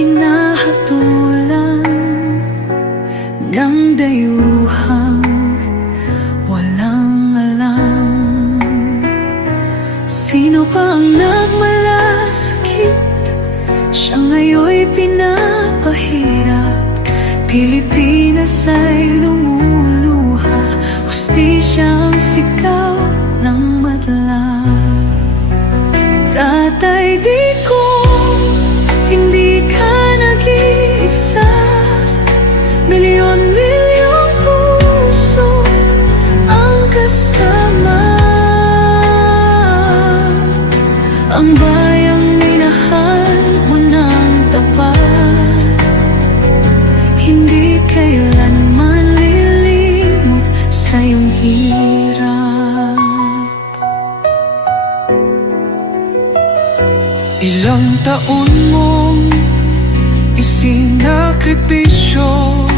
hinahatulan ng dayuhang walang alam. Sino pa ang nagmalasakit? Siya ngayon'y pinapahirap. Pilipinas ay lumuluha, hustisyang sigaw ng madla. Tatay Digong, hindi ka nag-iisa. Milyon-milyong puso ang kasama. Ang bayang minahal mo ng tapat, hindi kailanman lilimot sa iyong hirap. Ilang taon mong isinakripisyo,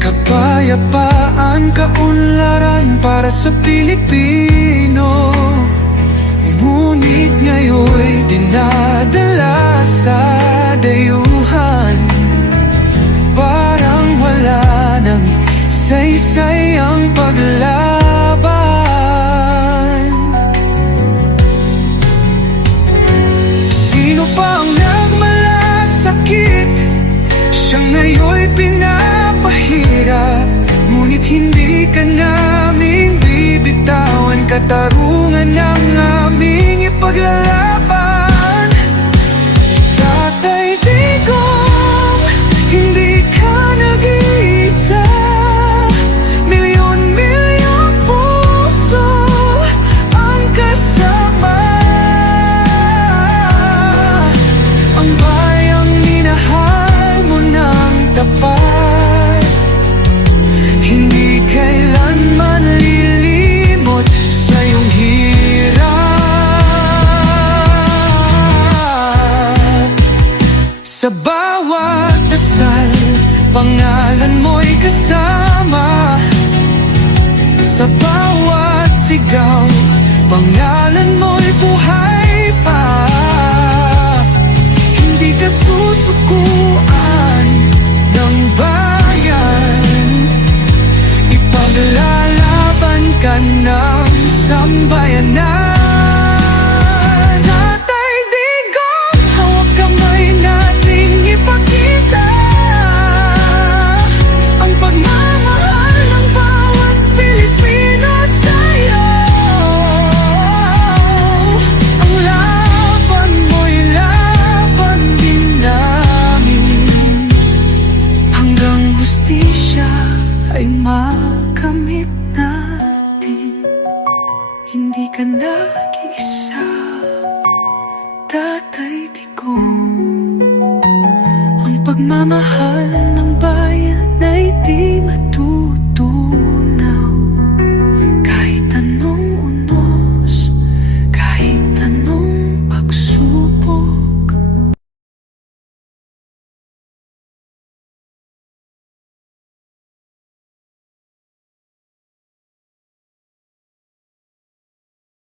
kapayapaan, kaunlaran para sa Pilipino. Ngunit ngayon'y dinadala sa dayuhan, parang wala nang saysay ang paglaban. Sino pa ang nagmalasakit? Siya ngayon'y pinapahirap. Ngunit hindi ka naming bibitawan, katarungan ng aming ipaglalaban. Tatay Digong, hindi ka nag-iisa. Milyon-milyong puso ang kasama. Ang bayang minahal mo ng tapat, hindi kailanman lilimot sa iyong hirap. Sa bawat dasal, pangalan mo'y kasama. Sa bawat sigaw, pangalan mo'y buhay pa. Hindi ka susukuan ng bayan, ipaglalaban ka ng sambayanan. Tatay Digong, hawak kamay nating ipakita ang pagmamahal ng bawat Pilipino sa'yo. Ang laban mo'y laban din namin, hanggang hustisya ay makamit natin. Hindi ka nag-iisa, Tatay Digong. Ang pagmamahal